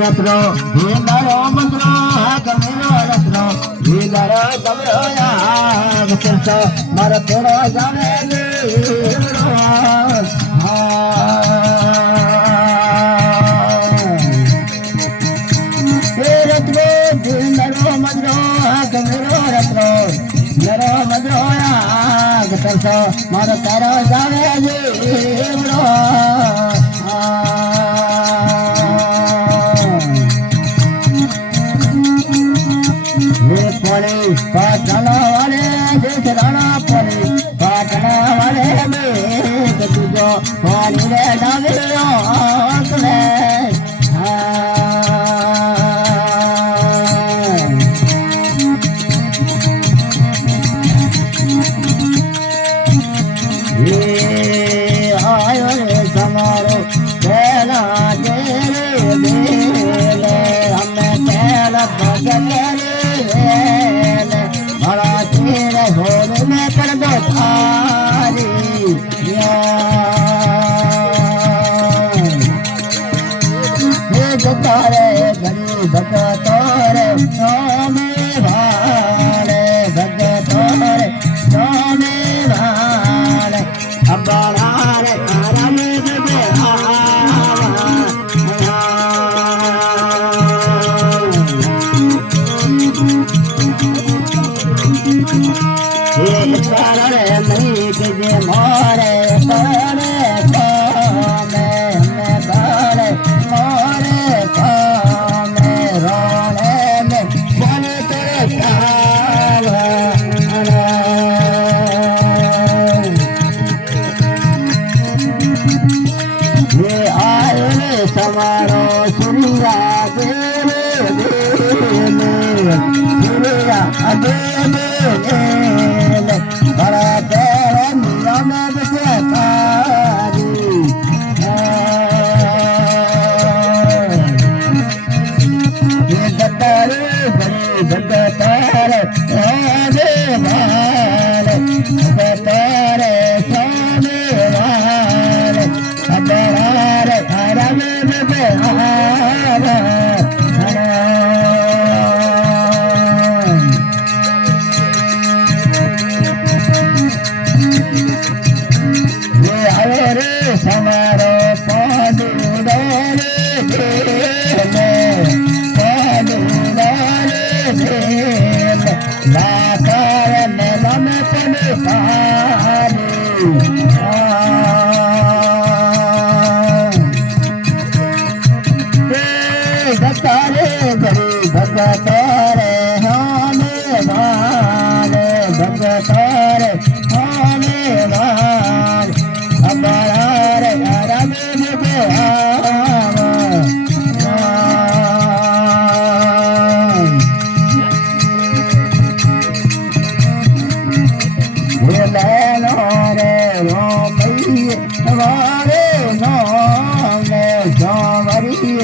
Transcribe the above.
रत्नो वींदरो मंदरो कमेरो रत्नो वींदरो कमरो याग तिरसो मर तेरो जाने वीरो रत्नो वींदरो मंदरो कमेरो रत्नो वींदरो मंदरो याग तिरसो मर तेरो जाने वीरो पाटना वाले देश राणा पड़े पाटना वाले में तुझो वाली रे डाले आंकले ये आयो रे समारो तेरा तेरे बेले हमें तेरा भजन भोर में कर दो तारी तारे गरीब तोरे सोने भाले भग तोरे सोने भाले अब रे आराम दे रे नहीं के मोरे मोरे कोमे में बारे मोरे कोमे रोने में बोले तेरे सावा ये आए समारो सुनिया देवे सुनिया देवे बड़ा तेरे नियम से तारी ये दत्तारे बड़ी दत्तारे आगे मारे दत्तारे सामने मारे अबरारे हरामे में आवा समारो पादू डाले लाकार मन पन दत्तारे गरी भगतारे हमें माने भगतारे हमें मान अबरारे आरामे में आवा ये लेनो रे रोमई हमारे नाम ने जावरी